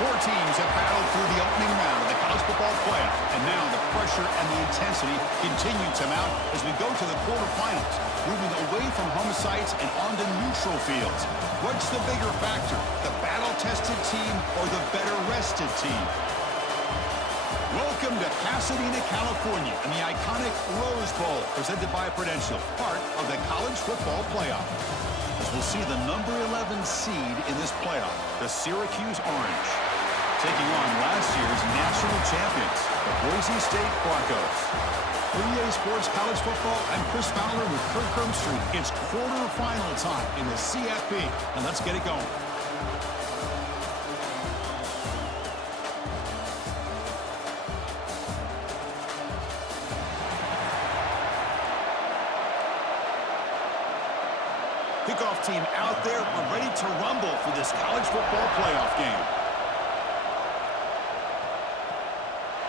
Four teams have battled through the opening round of the college football playoff, and now the pressure and the intensity continue to mount as we go to the quarterfinals, moving away from home sites and onto neutral fields. What's the bigger factor, the battle-tested team or the better-rested team? Welcome to Pasadena, California, and the iconic Rose Bowl, presented by Prudential, part of the college football playoff. As we'll see the number 11 seed in this playoff, the Syracuse Orange, taking on last year's national champions, the Boise State Broncos. For EA Sports College Football, I'm Chris Fowler with Kirk Hermstreet. It's quarterfinal time in the CFP, and let's get it going. Kickoff team out there. We're ready to rumble for this college football playoff game.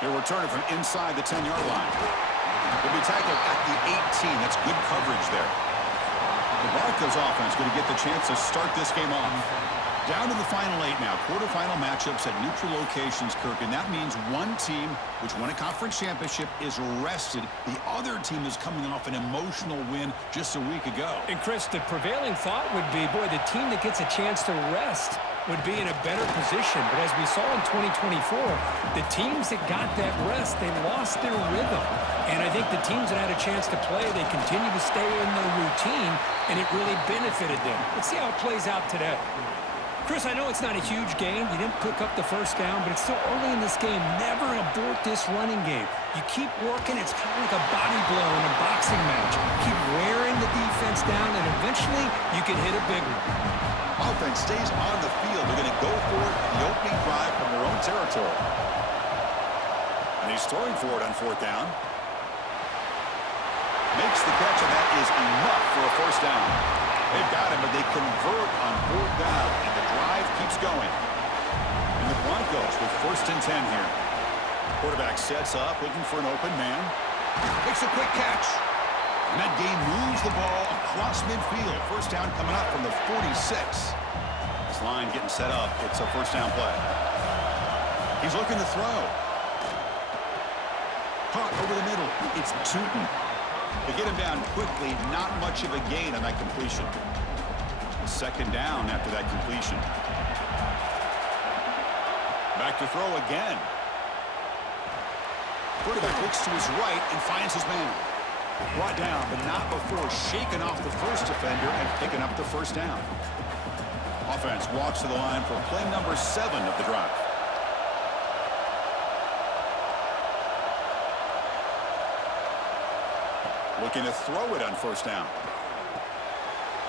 He'll return it from inside the 10-yard line. He'll be tackled at the 18. That's good coverage there. The Broncos offense going to get the chance to start this game off. Down to the final 8 now. Quarterfinal matchups at neutral locations, Kirk. And that means one team, which won a conference championship, is rested. The other team is coming off an emotional win just a week ago. And, Chris, the prevailing thought would be, boy, the team that gets a chance to rest would be in a better position. But as we saw in 2024, the teams that got that rest, they lost their rhythm. And I think the teams that had a chance to play, they continue to stay in their routine, and it really benefited them. Let's see how it plays out today. Chris, I know it's not a huge game. You didn't pick up the first down, but it's still early in this game. Never abort this running game. You keep working. It's kind of like a body blow in a boxing match. Keep wearing the defense down, and eventually you can hit a big one. Offense stays on the field. They're going to go for it the opening drive from their own territory. And he's throwing for it on fourth down. Makes the catch, and that is enough for a first down. They've got him, but they convert on fourth down, and the drive keeps going. And the Broncos with first and 10 here. Quarterback sets up, looking for an open man. Makes a quick catch. And that game moves the ball across midfield. First down coming up from the 46. This line getting set up. It's a first down play. He's looking to throw. Caught over the middle. It's Tootin. They get him down quickly, not much of a gain on that completion. Second down after that completion. Back to throw again. Quarterback looks to his right and finds his man. Brought down, but not before shaking off the first defender and picking up the first down. Offense walks to the line for play number 7 of the drive. Looking to throw it on first down.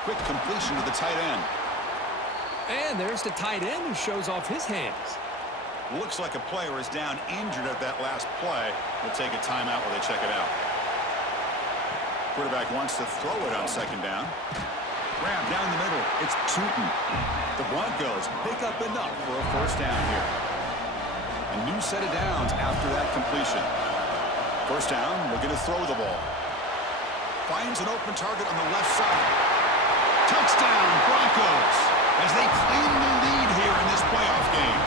Quick completion to the tight end. And there's the tight end who shows off his hands. Looks like a player is down injured at that last play. We'll take a timeout while they check it out. Quarterback wants to throw it on second down. Grab down the middle. It's Tootin. The Broncos pick up enough for a first down here. A new set of downs after that completion. First down, looking to throw the ball. Finds an open target on the left side. Touchdown, Broncos, as they claim the lead here in this playoff game.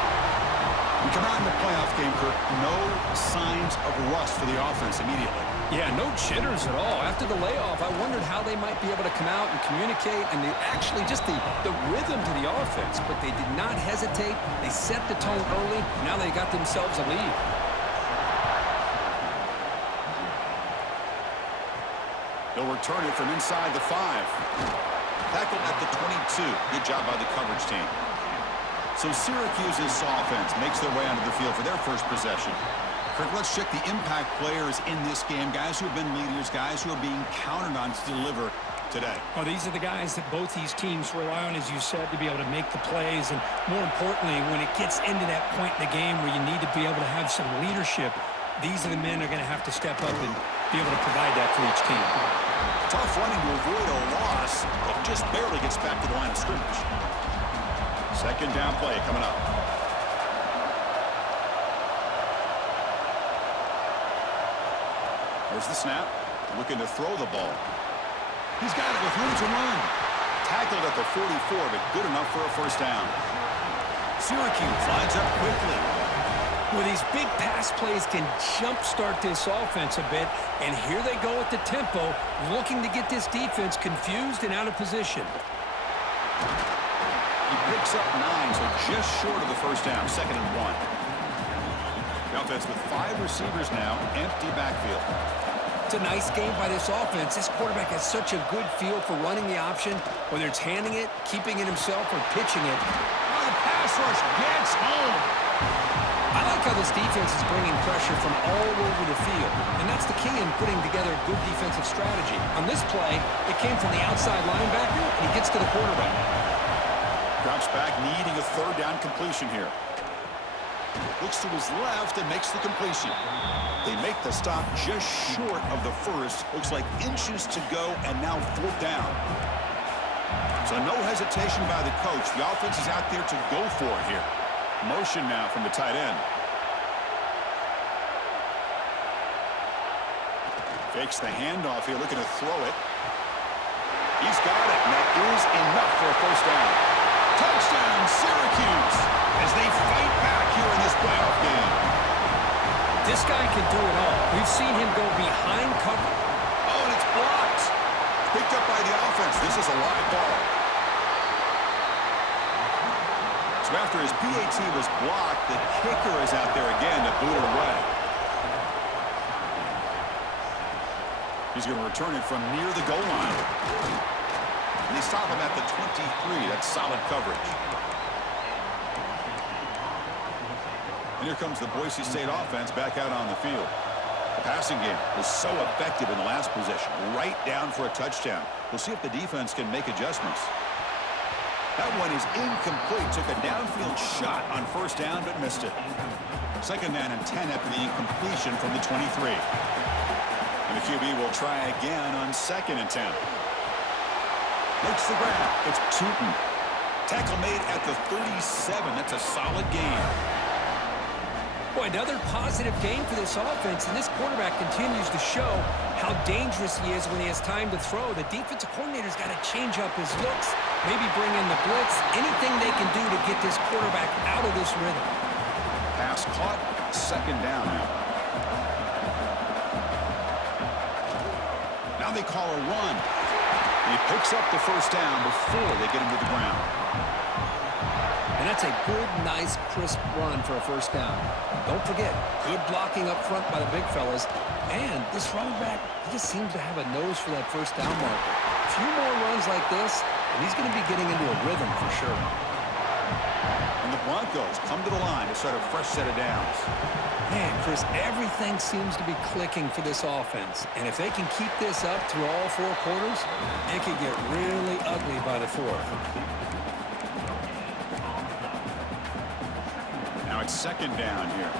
We come out in the playoff game, Kirk, no signs of rust for the offense immediately. Yeah, no jitters at all. After the layoff, I wondered how they might be able to come out and communicate, and actually just the rhythm to the offense. But they did not hesitate. They set the tone early. Now they got themselves a lead. They'll return it from inside the 5. Tackled at the 22. Good job by the coverage team. So Syracuse's offense makes their way onto the field for their first possession. Kirk, let's check the impact players in this game. Guys who have been leaders, guys who are being counted on to deliver today. Well, these are the guys that both these teams rely on, as you said, to be able to make the plays. And more importantly, when it gets into that point in the game where you need to be able to have some leadership, these are the men who are going to have to step up and be able to provide that for each team. Tough running to avoid a loss, but just barely gets back to the line of scrimmage. Second down play coming up. There's the snap. Looking to throw the ball. He's got it with room to run. Tackled at the 44, but good enough for a first down. Syracuse lines up quickly. Well, these big pass plays can jumpstart this offense a bit, and here they go at the tempo, looking to get this defense confused and out of position. He picks up 9, so just short of the first down, 2nd and 1. The offense with 5 receivers now, empty backfield. It's a nice game by this offense. This quarterback has such a good feel for running the option, whether it's handing it, keeping it himself, or pitching it. Oh, the pass rush gets home. I like how this defense is bringing pressure from all over the field, and that's the key in putting together a good defensive strategy. On this play, it came from the outside linebacker, and he gets to the quarterback. Drops back, needing a 3rd down completion here. Looks to his left and makes the completion. They make the stop just short of the first. Looks like inches to go, and now 4th down. So no hesitation by the coach. The offense is out there to go for it here. Motion now from the tight end. Fakes the handoff here, looking to throw it. He's got it, and that is enough for a 1st down. Touchdown, Syracuse, as they fight back here in this playoff game. This guy can do it all. We've seen him go behind cover. Oh, and it's blocked. Picked up by the offense. This is a live ball. So after his PAT was blocked, the kicker is out there again to boot it away. He's going to return it from near the goal line. And they stop him at the 23. That's solid coverage. And here comes the Boise State offense back out on the field. The passing game was so effective in the last possession. Right down for a touchdown. We'll see if the defense can make adjustments. That one is incomplete. Took a downfield shot on 1st down, but missed it. 2nd down and 10 after the incompletion from the 23. And the QB will try again on 2nd and 10. Makes the grab. It's Tootin. Tackle made at the 37. That's a solid game. Boy, another positive game for this offense, and this quarterback continues to show how dangerous he is when he has time to throw. The defensive coordinator's got to change up his looks, maybe bring in the blitz, anything they can do to get this quarterback out of this rhythm. Pass caught, 2nd down now. Now they call a run. He picks up the 1st down before they get him to the ground. And that's a good, nice, crisp run for a 1st down. Don't forget, good blocking up front by the big fellas. And this running back, he just seems to have a nose for that 1st down marker. A few more runs like this, and he's going to be getting into a rhythm for sure. And the Broncos come to the line to start a fresh set of downs. Man, Chris, everything seems to be clicking for this offense. And if they can keep this up through all 4 quarters, it could get really ugly by the 4th. Now it's 2nd down here.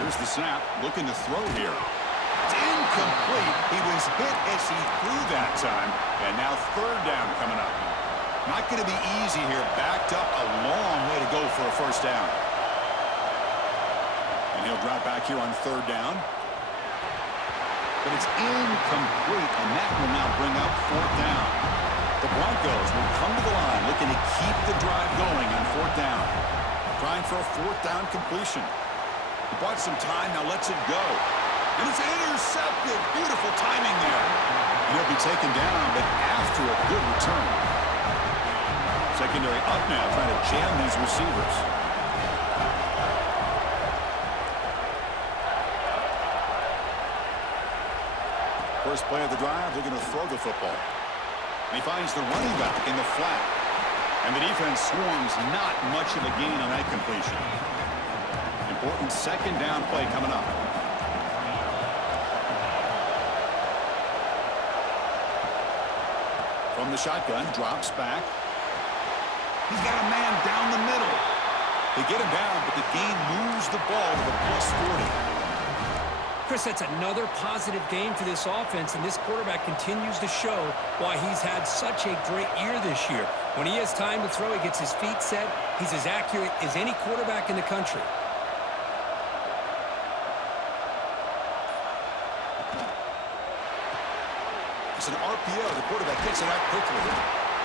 Here's the snap, looking to throw here. It's incomplete. He was hit as he threw that time. And now 3rd down coming up. Not going to be easy here. Backed up a long way to go for a 1st down. And he'll drop back here on 3rd down. But it's incomplete, and that will now bring up 4th down. The Broncos will come to the line looking to keep the drive going on 4th down. Trying for a 4th down completion. He bought some time, now lets it go. And it's intercepted. Beautiful timing there. And he'll be taken down, but after a good return. Secondary up now, trying to jam these receivers. First play of the drive, they're going to throw the football. And he finds the running back in the flat. And the defense swarms, not much of a gain on that completion. Important 2nd down play coming up. From the shotgun, drops back. He's got a man down the middle. They get him down, but the game moves the ball to the +40. Chris, that's another positive game for this offense, and this quarterback continues to show why he's had such a great year this year. When he has time to throw, he gets his feet set. He's as accurate as any quarterback in the country. It's an RPO. The quarterback gets it out quickly.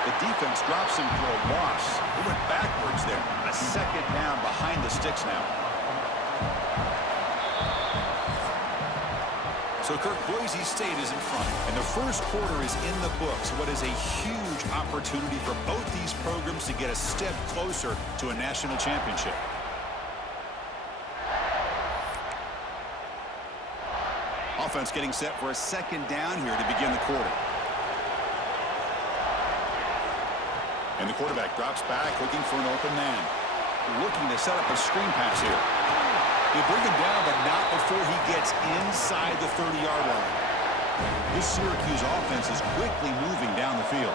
The defense drops him for a loss. He went backwards there. A second down behind the sticks now. So, Kirk, Boise State is in front. And the first quarter is in the books. What is a huge opportunity for both these programs to get a step closer to a national championship. Offense getting set for a second down here to begin the quarter. And the quarterback drops back, looking for an open man. Looking to set up a screen pass here. They bring him down, but not before he gets inside the 30-yard line. This Syracuse offense is quickly moving down the field.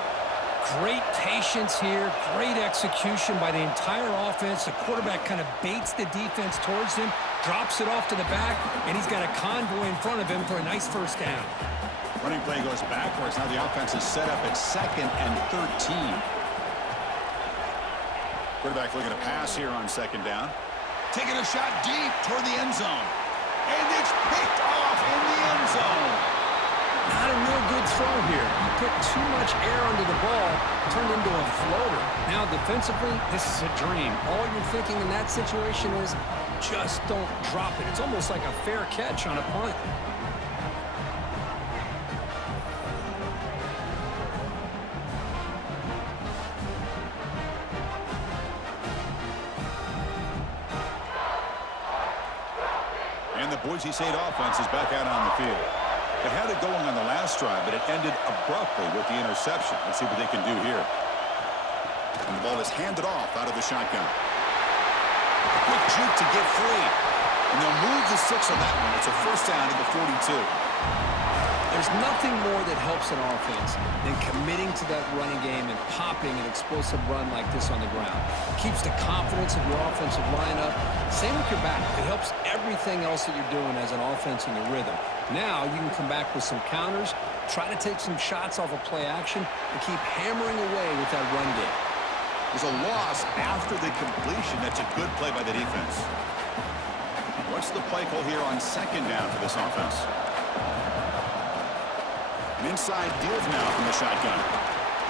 Great patience here, great execution by the entire offense. The quarterback kind of baits the defense towards him, drops it off to the back, and he's got a convoy in front of him for a nice first down. Running play goes backwards. Now the offense is set up at 2nd and 13. Quarterback looking to pass here on 2nd down. Taking a shot deep toward the end zone. And it's picked off in the end zone. Not a real good throw here. He put too much air under the ball, turned into a floater. Now defensively, this is a dream. All you're thinking in that situation is just don't drop it. It's almost like a fair catch on a punt. And the Boise State offense is back out on the field. They had it going on the last drive, but it ended abruptly with the interception. Let's see what they can do here. And the ball is handed off out of the shotgun. A quick juke to get free. And they'll move the 6 on that one. It's a first down to the 42. There's nothing more that helps an offense than committing to that running game and popping an explosive run like this on the ground. It keeps the confidence of your offensive lineup. Same with your back. It helps everything else that you're doing as an offense in your rhythm. Now you can come back with some counters, try to take some shots off of play action, and keep hammering away with that run game. There's a loss after the completion. That's a good play by the defense. What's the play call here on 2nd down for this offense? An inside deal now from the shotgun.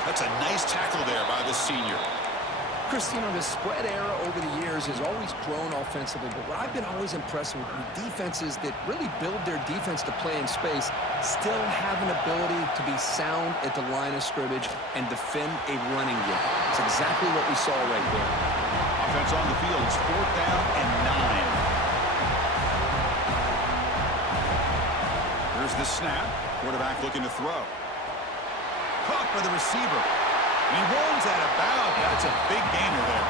That's a nice tackle there by the senior. Chris, you know, the spread era over the years has always grown offensively, but what I've been always impressed with defenses that really build their defense to play in space still have an ability to be sound at the line of scrimmage and defend a running game. It's exactly what we saw right there. Offense on the field. It's 4th down and 9. Here's the snap. Quarterback looking to throw. Caught by the receiver. And he runs out of bounds. That's a big gainer there.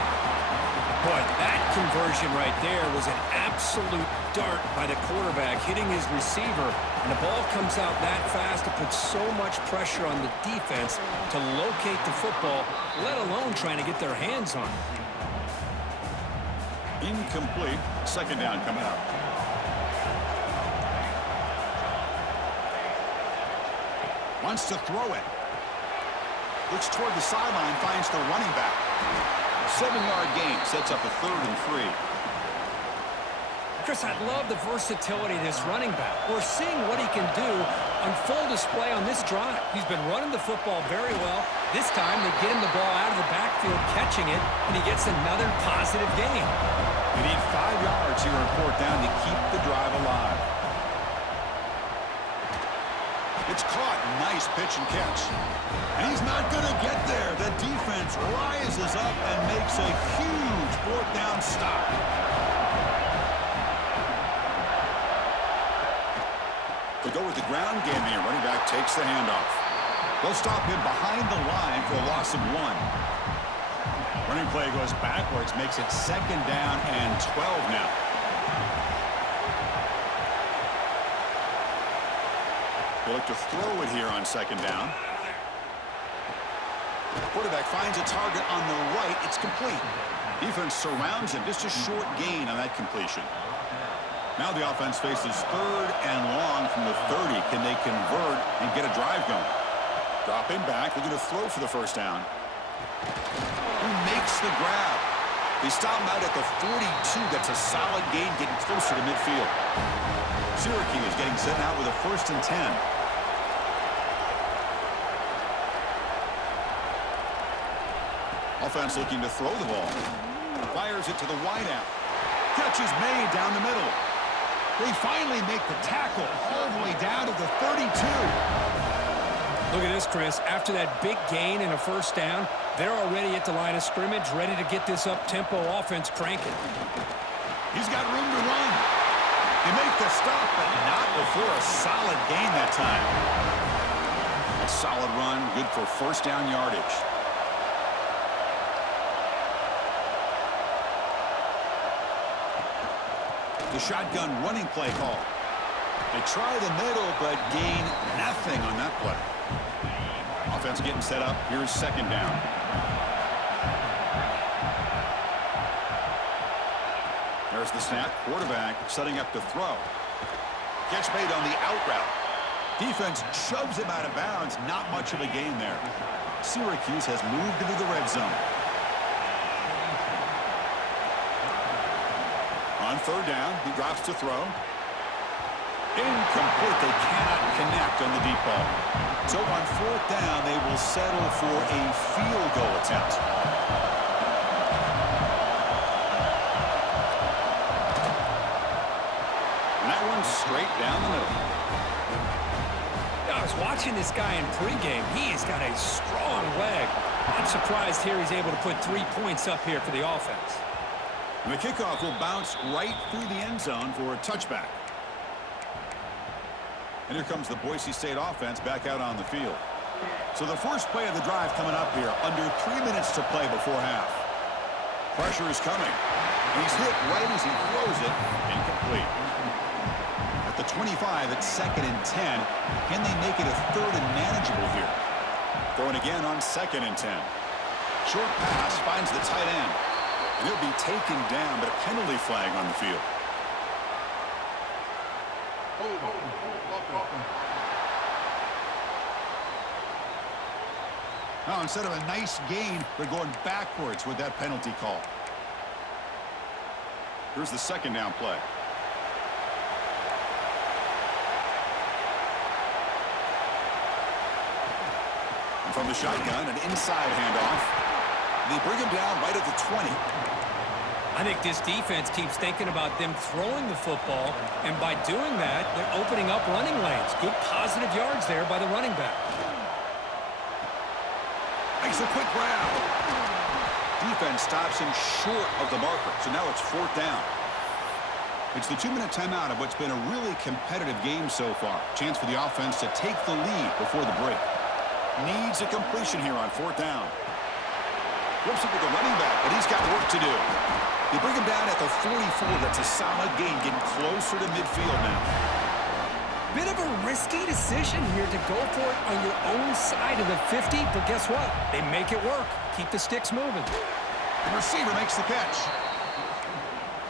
Boy, that conversion right there was an absolute dart by the quarterback hitting his receiver. And the ball comes out that fast. It puts so much pressure on the defense to locate the football, let alone trying to get their hands on it. Incomplete. 2nd down coming up. Wants to throw it. Looks toward the sideline, finds the running back. 7-yard gain sets up a 3rd and 3. Chris, I love the versatility of this running back. We're seeing what he can do on full display on this drive. He's been running the football very well. This time they get him the ball out of the backfield, catching it, and he gets another positive gain. You need 5 yards here on 4th down to keep the drive alive. It's caught. Nice pitch and catch. And he's not going to get there. The defense rises up and makes a huge 4th down stop. They go with the ground game here. Running back takes the handoff. They'll stop him behind the line for a loss of 1. Running play goes backwards, makes it 2nd down and 12 now. They look to throw it here on 2nd down. Quarterback finds a target on the right. It's complete. Defense surrounds him. Just a short gain on that completion. Now the offense faces 3rd and long from the 30. Can they convert and get a drive going? Dropping back, looking to throw for the first down. Who makes the grab? They stop him out at the 42. That's a solid gain, getting closer to midfield. Syracuse getting set out with a 1st and 10. Offense looking to throw the ball. Fires it to the wideout. Catch is made down the middle. They finally make the tackle all the way down to the 32. Look at this, Chris. After that big gain and a first down, they're already at the line of scrimmage, ready to get this up-tempo offense cranking. He's got room to run. They make the stop, but not before a solid gain that time. A solid run, good for first down yardage. The shotgun running play call. They try the middle, but gain nothing on that play. Offense getting set up. Here's second down. There's the snap. Quarterback setting up to throw. Catch made on the out route. Defense shoves him out of bounds. Not much of a gain there. Syracuse has moved into the red zone. On third down, he drops to throw. Incomplete. They cannot connect on the deep ball. So on fourth down, they will settle for a field goal attempt. And that one's straight down the middle. I was watching this guy in pregame. He has got a strong leg. I'm surprised here he's able to put 3 points up here for the offense. And the kickoff will bounce right through the end zone for a touchback. And here comes the Boise State offense back out on the field. So the first play of the drive coming up here, under 3 minutes to play before half. Pressure is coming. He's hit right as he throws it. Incomplete. At the 25, it's 2nd and 10. Can they make it a 3rd and manageable here? Throwing again on 2nd and 10. Short pass finds the tight end. And he'll be taken down, but a penalty flag on the field. Now, instead of a nice gain, they're going backwards with that penalty call. Here's the second down play. And from the shotgun, an inside handoff. They bring him down right at the 20. I think this defense keeps thinking about them throwing the football, and by doing that, they're opening up running lanes. Good positive yards there by the running back. Makes a quick grab. Defense stops him short of the marker, so now it's 4th down. It's the 2-minute timeout of what's been a really competitive game so far. Chance for the offense to take the lead before the break. Needs a completion here on 4th down. Flips it with the running back, but he's got work to do. They bring him down at the 44. That's a solid gain, getting closer to midfield now. Bit of a risky decision here to go for it on your own side of the 50, but guess what? They make it work. Keep the sticks moving. The receiver makes the catch.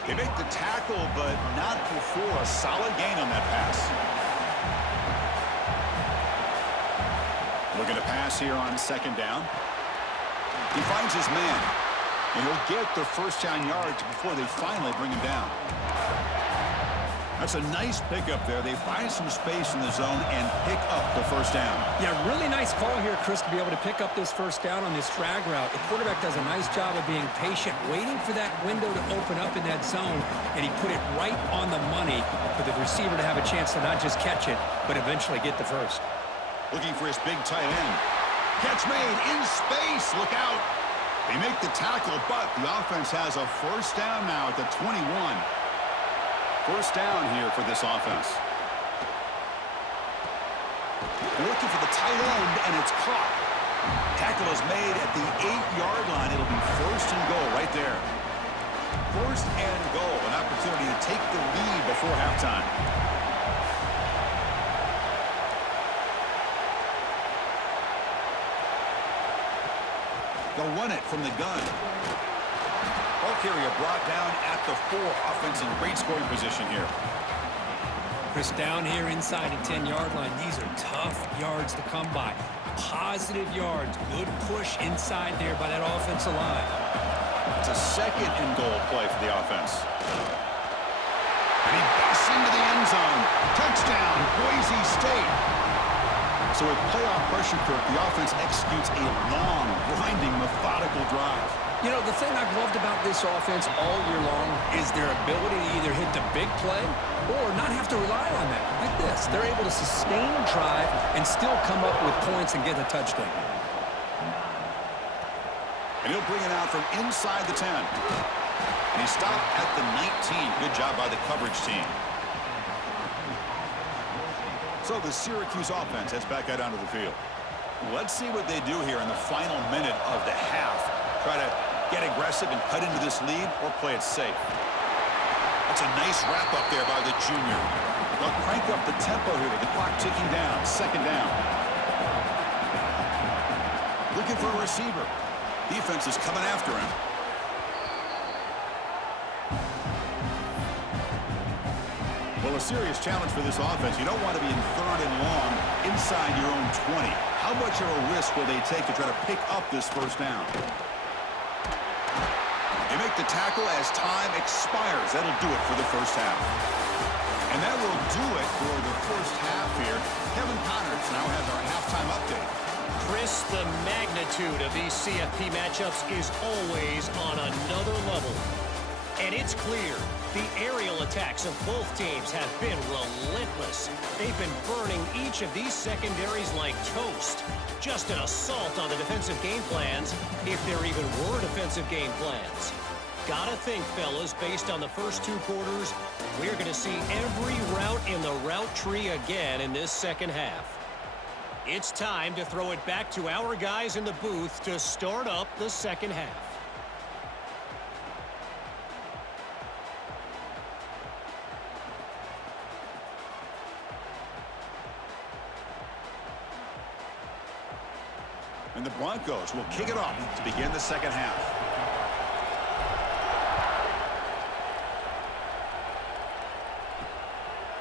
They make the tackle, but not before a solid gain on that pass. Looking to pass here on 2nd down. He finds his man, and he'll get the first down yards before they finally bring him down. That's a nice pickup there. They find some space in the zone and pick up the first down. Yeah, really nice call here, Chris, to be able to pick up this first down on this drag route. The quarterback does a nice job of being patient, waiting for that window to open up in that zone, and he put it right on the money for the receiver to have a chance to not just catch it, but eventually get the first. Looking for his big tight end. Catch made in space. Look out. They make the tackle, but the offense has a first down now at the 21. First down here for this offense. They're looking for the tight end, and it's caught. Tackle is made at the 8-yard line. It'll be 1st and goal right there. 1st and goal, an opportunity to take the lead before halftime. They'll run it from the gun. Ball carrier brought down at the 4. Offense in great scoring position here. Chris, down here inside the 10-yard line, these are tough yards to come by. Positive yards. Good push inside there by that offensive line. It's a 2nd and goal play for the offense. And he busts into the end zone. Touchdown, Boise State. So with playoff pressure cook, the offense executes a long, grinding, methodical drive. You know, the thing I've loved about this offense all year long is their ability to either hit the big play or not have to rely on that. Like this, they're able to sustain a drive and still come up with points and get a touchdown. And he'll bring it out from inside the 10. And he stopped at the 19. Good job by the coverage team. So the Syracuse offense heads back out onto the field. Let's see what they do here in the final minute of the half. Try to get aggressive and cut into this lead or play it safe. That's a nice wrap up there by the junior. They'll crank up the tempo here with the clock ticking down. Second down. Looking for a receiver. Defense is coming after him. Well, a serious challenge for this offense. You don't want to be in third and long inside your own 20. How much of a risk will they take to try to pick up this first down? They make the tackle as time expires. That'll do it for the first half. And that will do it for the first half here. Kevin Connors now has our halftime update. Chris, the magnitude of these CFP matchups is always on another level. And it's clear the aerial attacks of both teams have been relentless. They've been burning each of these secondaries like toast. Just an assault on the defensive game plans, if there even were defensive game plans. Gotta think, fellas, based on the first two quarters, we're going to see every route in the route tree again in this second half. It's time to throw it back to our guys in the booth to start up the second half. And the Broncos will kick it off to begin the second half.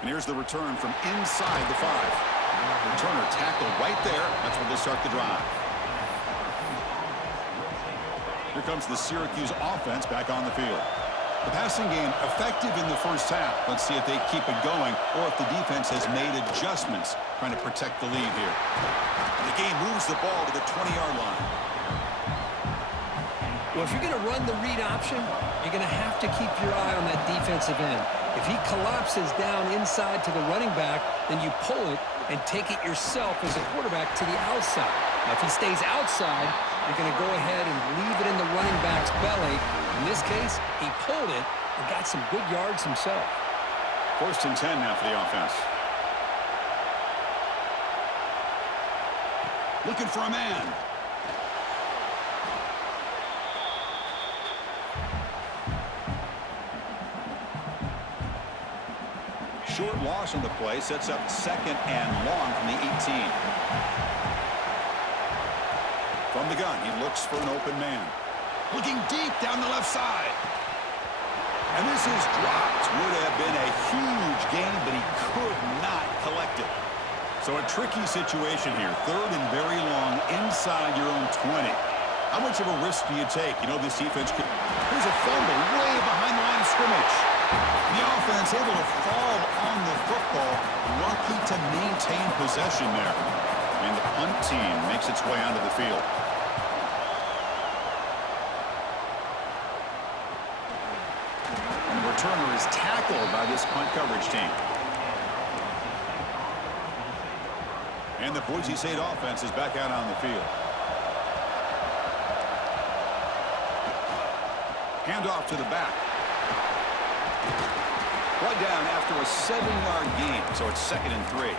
And here's the return from inside the 5. Returner tackled right there. That's where they start the drive. Here comes the Syracuse offense back on the field. The passing game effective in the first half. Let's see if they keep it going or if the defense has made adjustments trying to protect the lead here. The game moves the ball to the 20-yard line. Well, if you're going to run the read option, you're going to have to keep your eye on that defensive end. If he collapses down inside to the running back, then you pull it and take it yourself as a quarterback to the outside. Now, if he stays outside, you're going to go ahead and leave it in the running back's belly. In this case, he pulled it and got some good yards himself. 1st and 10 now for the offense. Looking for a man. Short loss on the play sets up 2nd and long from the 18. From the gun, he looks for an open man. Looking deep down the left side. And this is dropped. Would have been a huge gain, but he could not collect it. So a tricky situation here. 3rd and very long inside your own 20. How much of a risk do you take? You know this defense could... Here's a fumble way behind the line of scrimmage. The offense able to fall on the football. Lucky to maintain possession there. And the punt team makes its way onto the field. And the returner is tackled by this punt coverage team. And the Boise State offense is back out on the field. Handoff to the back. Brought down after a 7-yard gain, so it's 2nd and 3.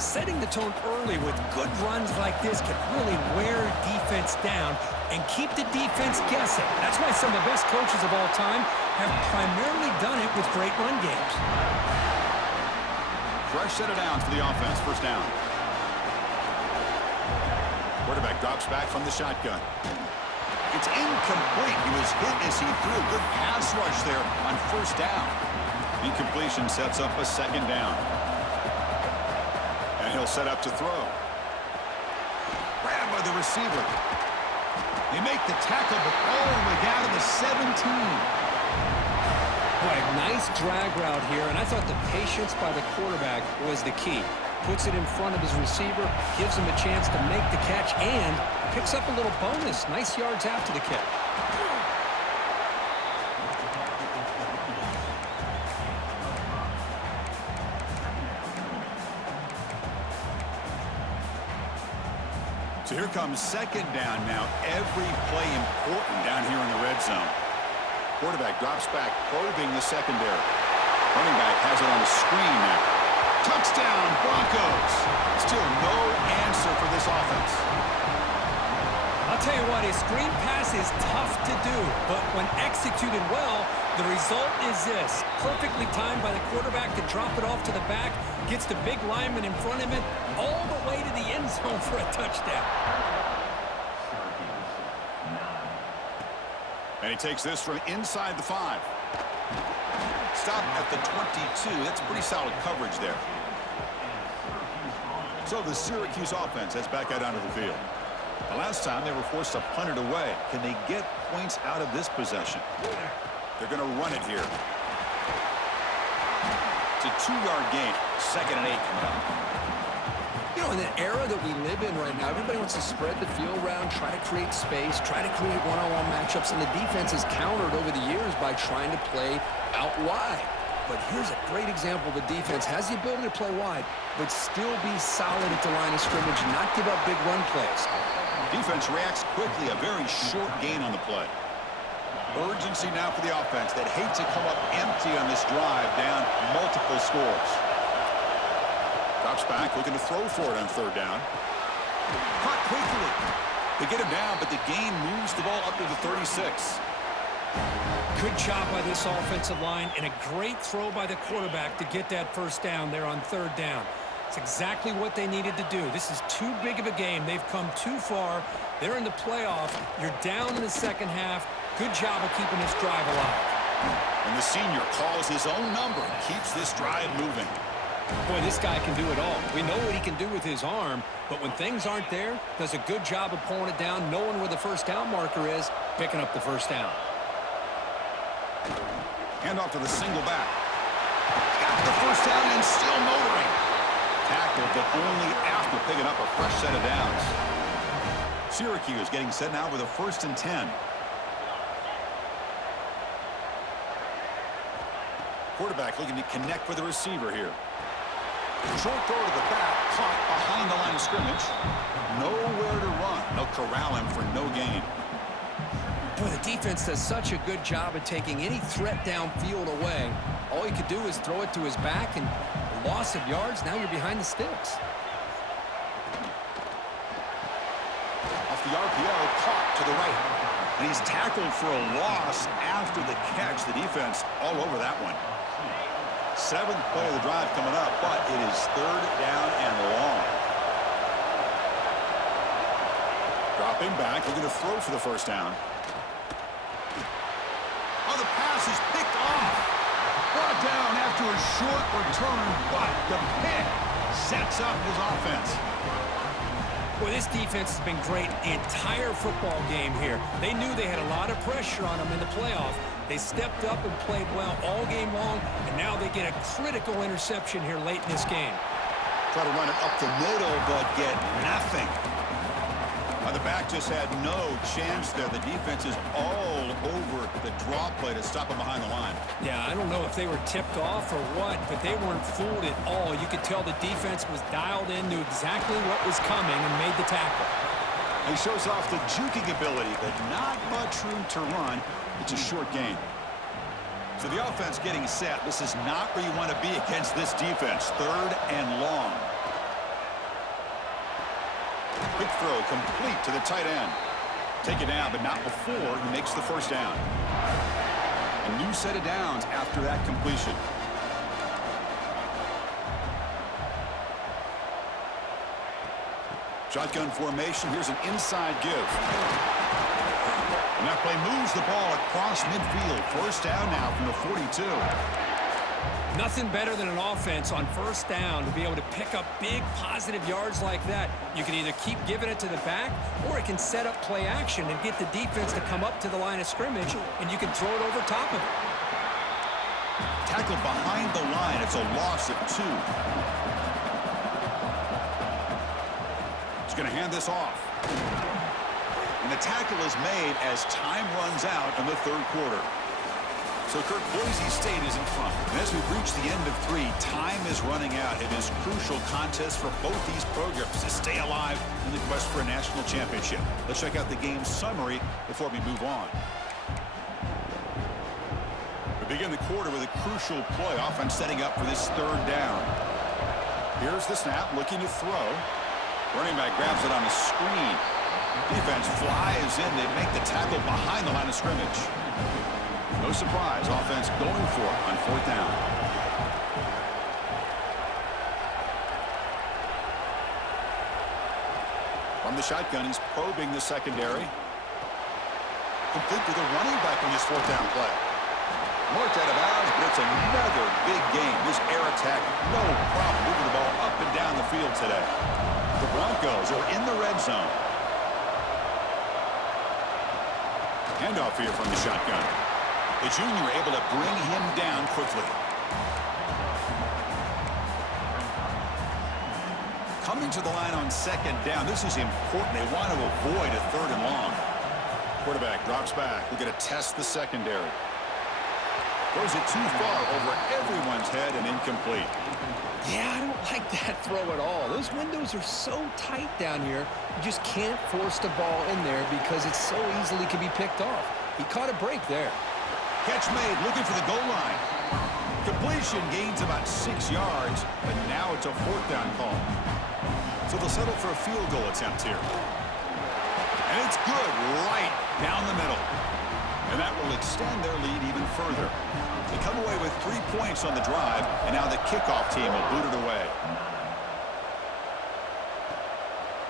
Setting the tone early with good runs like this can really wear defense down and keep the defense guessing. That's why some of the best coaches of all time have primarily done it with great run games. Fresh set of downs for the offense. First down. Quarterback drops back from the shotgun. It's incomplete. He was hit as he threw a good pass rush there on first down. Incompletion sets up a 2nd down. And he'll set up to throw. Grabbed by the receiver. They make the tackle, but all the way down to the 17. Boy, nice drag route here, and I thought the patience by the quarterback was the key. puts it in front of his receiver, gives him a chance to make the catch, and picks up a little bonus. Nice yards after the catch. So here comes second down now. Every play important down here in the red zone. Quarterback drops back, probing the secondary. Running back has it on the screen now. Touchdown, Broncos. Still no answer for this offense. I'll tell you what, a screen pass is tough to do, but when executed well, the result is this. Perfectly timed by the quarterback to drop it off to the back, gets the big lineman in front of him, all the way to the end zone for a touchdown. And he takes this from inside the 5. Stop at the 22. That's pretty solid coverage there. So the Syracuse offense heads back out onto the field. The last time they were forced to punt it away. Can they get points out of this possession? They're going to run it here. It's a 2-yard gain. 2nd and 8 coming up. You know, in an era that we live in right now, everybody wants to spread the field around, try to create space, try to create one-on-one matchups, and the defense has countered over the years by trying to play out wide. But here's a great example. The defense has the ability to play wide, but still be solid at the line of scrimmage and not give up big run plays. Defense reacts quickly. A very short gain on the play. Urgency now for the offense that hate to come up empty on this drive, down multiple scores. Drops back, looking to throw for it on 3rd down. Caught quickly. They get him down, but the gain moves the ball up to the 36. Good job by this offensive line and a great throw by the quarterback to get that first down there on 3rd down. It's exactly what they needed to do. This is too big of a game. They've come too far. They're in the playoff. You're down in the second half. Good job of keeping this drive alive. And the senior calls his own number and keeps this drive moving. Boy, this guy can do it all. We know what he can do with his arm, but when things aren't there, does a good job of pulling it down, knowing where the first down marker is, picking up the first down. Hand off to the single back. Got the first down and still motoring. Tackled, but only after picking up a fresh set of downs. Syracuse getting set now with a 1st and 10. Quarterback looking to connect with the receiver here. Short throw to the back, caught behind the line of scrimmage. Nowhere to run. They'll corral him for no gain. Boy, the defense does such a good job of taking any threat downfield away. All he could do is throw it to his back, and a loss of yards, now you're behind the sticks. Off the RPO, caught to the right. And he's tackled for a loss after the catch. The defense all over that one. 7th play of the drive coming up, but it is 3rd down and long. Dropping back, looking to throw for the first down. Oh, the pass is picked off. Brought down after a short return, but the pick sets up his offense. Boy, this defense has been great the entire football game here. They knew they had a lot of pressure on them in the playoff. They stepped up and played well all game long, and now they get a critical interception here late in this game. Try to run it up the middle, but get nothing. The back just had no chance there. The defense is all over the draw play to stop him behind the line. Yeah, I don't know if they were tipped off or what, but they weren't fooled at all. You could tell the defense was dialed in, knew exactly what was coming, and made the tackle. He shows off the juking ability, but not much room to run. It's a short gain. So the offense getting set. This is not where you want to be against this defense. 3rd and long. Quick throw complete to the tight end. Take it down, but not before he makes the first down. A new set of downs after that completion. Shotgun formation. Here's an inside give. And that play moves the ball across midfield. First down now from the 42. Nothing better than an offense on first down to be able to pick up big positive yards like that. You can either keep giving it to the back, or it can set up play action and get the defense to come up to the line of scrimmage, and you can throw it over top of it. Tackled behind the line. It's a loss of 2. He's going to hand this off. And the tackle is made as time runs out in the third quarter. So, Kirk, Boise State is in front. And as we've reached the end of 3, time is running out. It is a crucial contest for both these programs to stay alive in the quest for a national championship. Let's check out the game summary before we move on. We begin the quarter with a crucial play. Offense setting up for this third down. Here's the snap, looking to throw. Running back grabs it on a screen. Defense flies in. They make the tackle behind the line of scrimmage. No surprise, offense going for it on fourth down. From the shotgun, he's probing the secondary. Complete to the running back on his fourth down play. Marked out of bounds, but it's another big game. This air attack, no problem moving the ball up and down the field today. The Broncos are in the red zone. Handoff here from the shotgun. The junior able to bring him down quickly. Coming to the line on second down. This is important. They want to avoid a third and long. Quarterback drops back. We're going to test the secondary. Throws it too far over everyone's head and incomplete. Yeah, I don't like that throw at all. Those windows are so tight down here. You just can't force the ball in there because it so easily can be picked off. He caught a break there. Catch made, looking for the goal line. Completion gains about 6 yards, but now it's a fourth down call. So they'll settle for a field goal attempt here. And it's good right down the middle. And that will extend their lead even further. They come away with 3 points on the drive, and now the kickoff team will boot it away.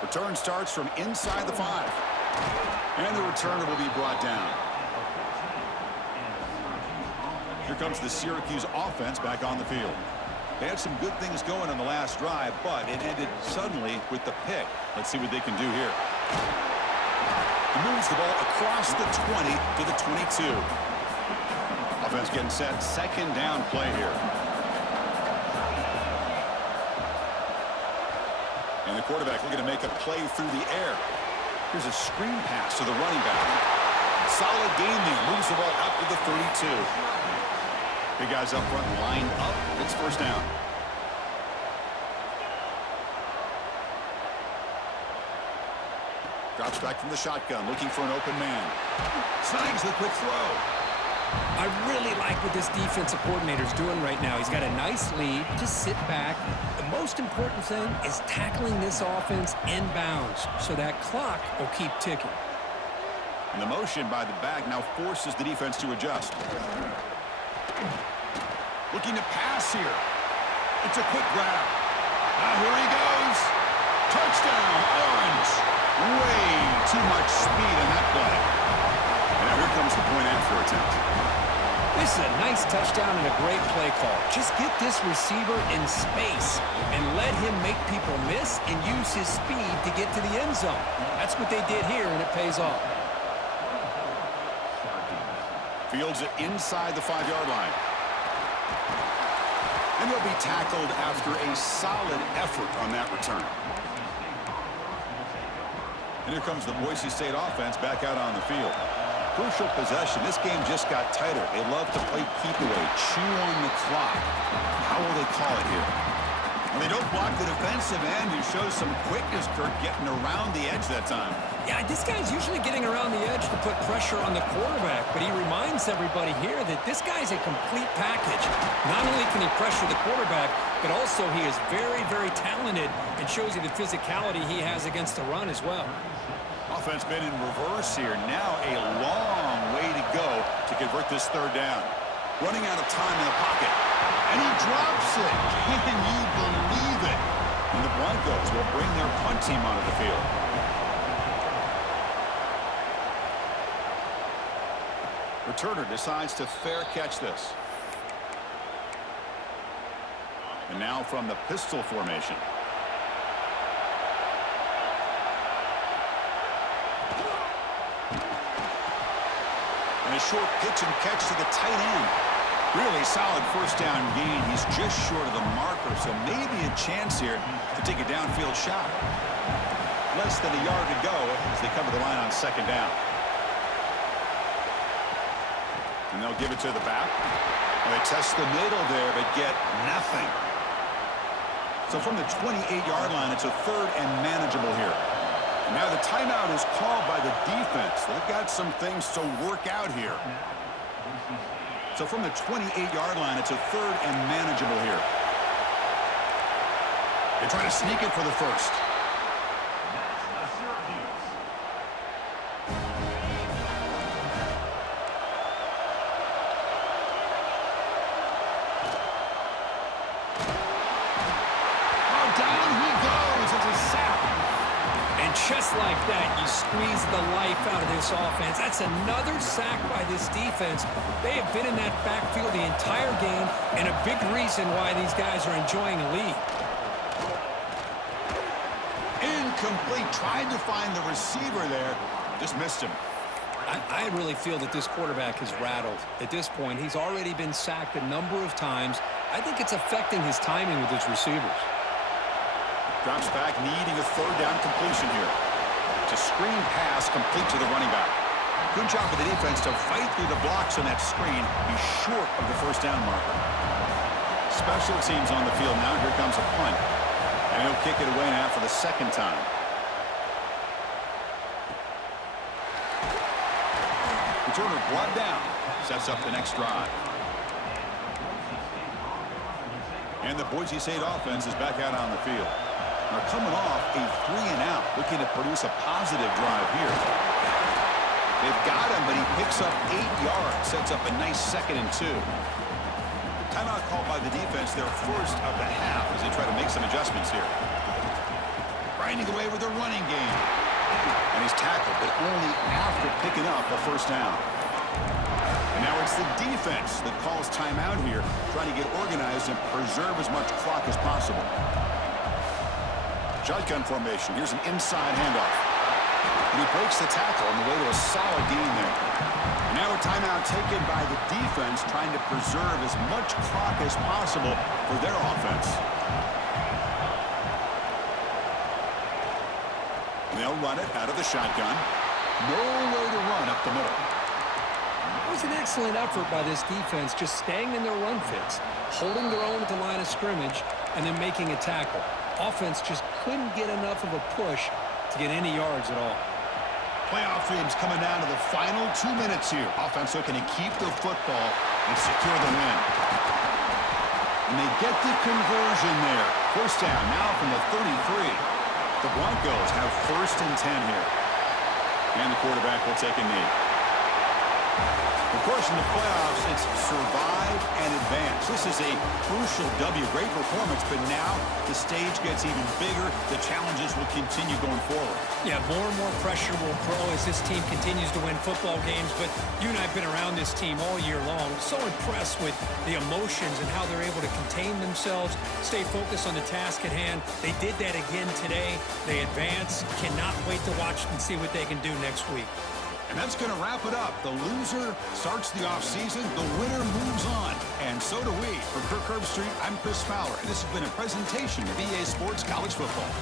Return starts from inside the 5. And the returner will be brought down. Here comes the Syracuse offense back on the field. They had some good things going on the last drive, but it ended suddenly with the pick. Let's see what they can do here. He moves the ball across the 20 to the 22. Offense getting set. Second down play here. And the quarterback looking to make a play through the air. Here's a screen pass to the running back. Solid gain there. Moves the ball out to the 32. Big guys up front lined up. It's first down. Drops back from the shotgun, looking for an open man. Snags the quick throw. I really like what this defensive coordinator's doing right now. He's got a nice lead. Just sit back. The most important thing is tackling this offense inbounds so that clock will keep ticking. And the motion by the back now forces the defense to adjust. Looking to pass here. It's a quick grab. Now here he goes. Touchdown, Orange. Way too much speed in that play. And now here comes the point after attempt. This is a nice touchdown and a great play call. Just get this receiver in space and let him make people miss and use his speed to get to the end zone. That's what they did here, and it pays off. Fields it inside the 5-yard line. And he'll be tackled after a solid effort on that return. And here comes the Boise State offense back out on the field. Crucial possession. This game just got tighter. They love to play keep away, chew on the clock. How will they call it here? Well, they don't block the defensive end and show some quickness, Kirk, getting around the edge that time. Yeah, this guy's usually getting around the edge to put pressure on the quarterback, but he reminds everybody here that this guy's a complete package. Not only can he pressure the quarterback, but also he is very, very talented and shows you the physicality he has against the run as well. Offense been in reverse here. Now a long way to go to convert this third down. Running out of time in the pocket. And he drops it. Can you believe it? And the Broncos will bring their punt team onto the field. Returner decides to fair catch this. And now from the pistol formation. And a short pitch and catch to the tight end. Really solid first down gain. He's just short of the marker, so maybe a chance here to take a downfield shot. Less than a yard to go as they cover the line on second down. And they'll give it to the back. And they test the middle there, but get nothing. So from the 28-yard line, it's a third and manageable here. And now the timeout is called by the defense. They've got some things to work out here. So from the 28-yard line, it's a third and manageable here. They try to sneak it for the first. Just like that, you squeeze the life out of this offense. That's another sack by this defense. They have been in that backfield the entire game, and a big reason why these guys are enjoying a lead. Incomplete. Tried to find the receiver there. Just missed him. I really feel that this quarterback is rattled. At this point, he's already been sacked a number of times. I think it's affecting his timing with his receivers. Drops back, needing a third down completion here. It's a screen pass complete to the running back. Good job of the defense to fight through the blocks on that screen. He's short of the first down marker. Special teams on the field now. Here comes a punt. And he'll kick it away now for the second time. Returner brought down. Sets up the next drive. And the Boise State offense is back out on the field. They're coming off a 3-and-out, looking to produce a positive drive here. They've got him, but he picks up 8 yards, sets up a nice 2nd and 2. Timeout called by the defense, their first of the half, as they try to make some adjustments here. Grinding away with their running game. And he's tackled, but only after picking up a first down. And now it's the defense that calls timeout here, trying to get organized and preserve as much clock as possible. Shotgun formation. Here's an inside handoff. And he breaks the tackle on the way to a solid gain there. And now a timeout taken by the defense, trying to preserve as much clock as possible for their offense. And they'll run it out of the shotgun. Nowhere to run up the middle. It was an excellent effort by this defense, just staying in their run fits, holding their own at the line of scrimmage, and then making a tackle. Offense just couldn't get enough of a push to get any yards at all. Playoff dreams coming down to the final 2 minutes here. Offense looking to keep the football and secure the win. And they get the conversion there. First down now from the 33. The Broncos have 1st and 10 here. And the quarterback will take a knee. Of course, in the playoffs, it's survive and advance. This is a crucial W. Great performance, but now the stage gets even bigger. The challenges will continue going forward. Yeah, more and more pressure will grow as this team continues to win football games, but you and I have been around this team all year long. So impressed with the emotions and how they're able to contain themselves, stay focused on the task at hand. They did that again today. They advance. Cannot wait to watch and see what they can do next week. And that's going to wrap it up. The loser starts the offseason. The winner moves on. And so do we. For Kirk Herbstreit, I'm Chris Fowler. And this has been a presentation of EA Sports College Football.